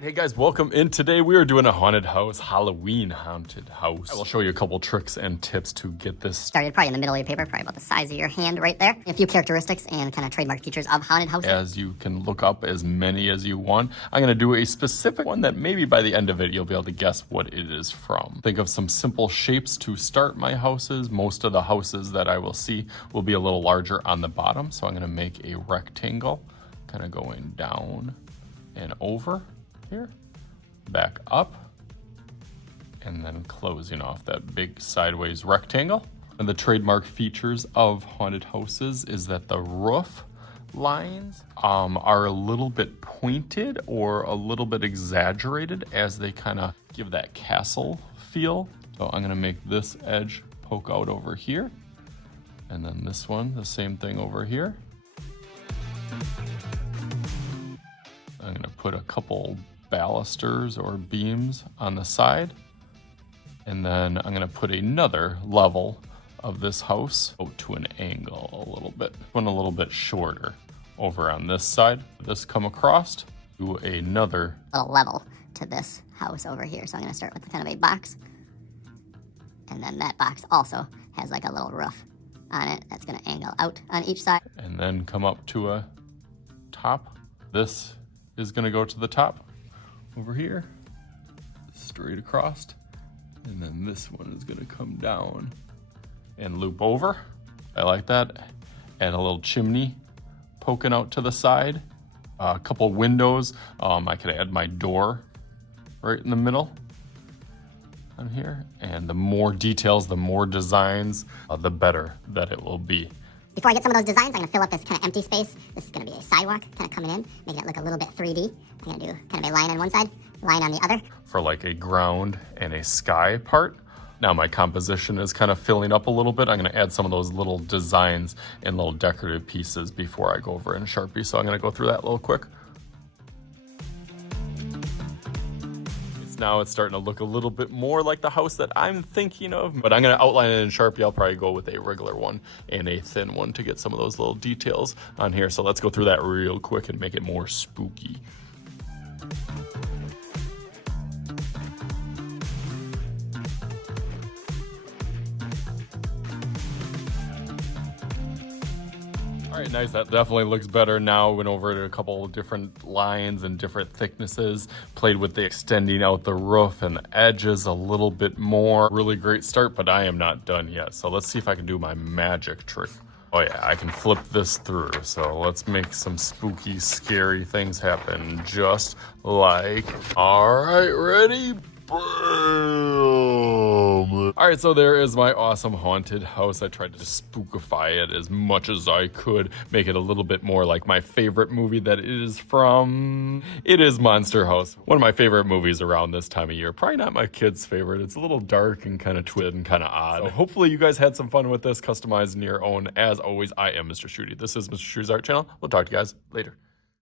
Alright, hey guys, welcome in. Today we are doing a haunted house, Halloween haunted house. I will show you a couple tricks and tips to get this started. Probably in the middle of your paper, probably about the size of your hand right there. A few characteristics and kind of trademark features of haunted houses. As you can look up as many as you want. I'm going to do a specific one that maybe by the end of it you'll be able to guess what it is from. Think of some simple shapes to start my houses. Most of the houses that I will see will be a little larger on the bottom, so I'm going to make a rectangle kind of going down and over here, back up, and then closing off that big sideways rectangle. And the trademark features of haunted houses is that the roof lines are a little bit pointed or a little bit exaggerated as they kind of give that castle feel. So I'm gonna make this edge poke out over here, and then this one, the same thing over here. I'm gonna put a couple balusters or beams on the side, and then I'm gonna put another level of this house out to an angle a little bit, one a little bit shorter over on this side. This come across to another little level to this house over here. So I'm gonna start with kind of a box, and then that box also has like a little roof on it that's gonna angle out on each side, and then come up to a top. This is gonna go to the top over here, straight across, and then this one is gonna come down and loop over. I like that. And a little chimney poking out to the side, a couple windows. I could add my door right in the middle on here, and the more details, the more designs, the better that it will be. Before I get some of those designs, I'm gonna fill up this kind of empty space. This is gonna be a sidewalk kind of coming in, making it look a little bit 3D. I'm gonna do kind of a line on one side, line on the other. For like a ground and a sky part. Now my composition is kind of filling up a little bit. I'm gonna add some of those little designs and little decorative pieces before I go over in Sharpie. So I'm gonna go through that real quick. Now it's starting to look a little bit more like the house that I'm thinking of, but I'm gonna outline it in Sharpie. I'll probably go with a regular one and a thin one to get some of those little details on here. So let's go through that real quick and make it more spooky. All right, nice. That definitely looks better now. Went over a couple of different lines and different thicknesses. Played with the extending out the roof and the edges a little bit more. Really great start, but I am not done yet. So let's see if I can do my magic trick. Oh yeah, I can flip this through. So let's make some spooky, scary things happen. Just like, all right, ready? Boom! All right, so there is my awesome haunted house. I tried to spookify it as much as I could, make it a little bit more like my favorite movie that it is from. It is Monster House, one of my favorite movies around this time of year. Probably not my kids' favorite. It's a little dark and kind of twisted and kind of odd. So hopefully you guys had some fun with this, customizing your own. As always, I am Mr. Shooty. This is Mr. Shooty's Art Channel. We'll talk to you guys later.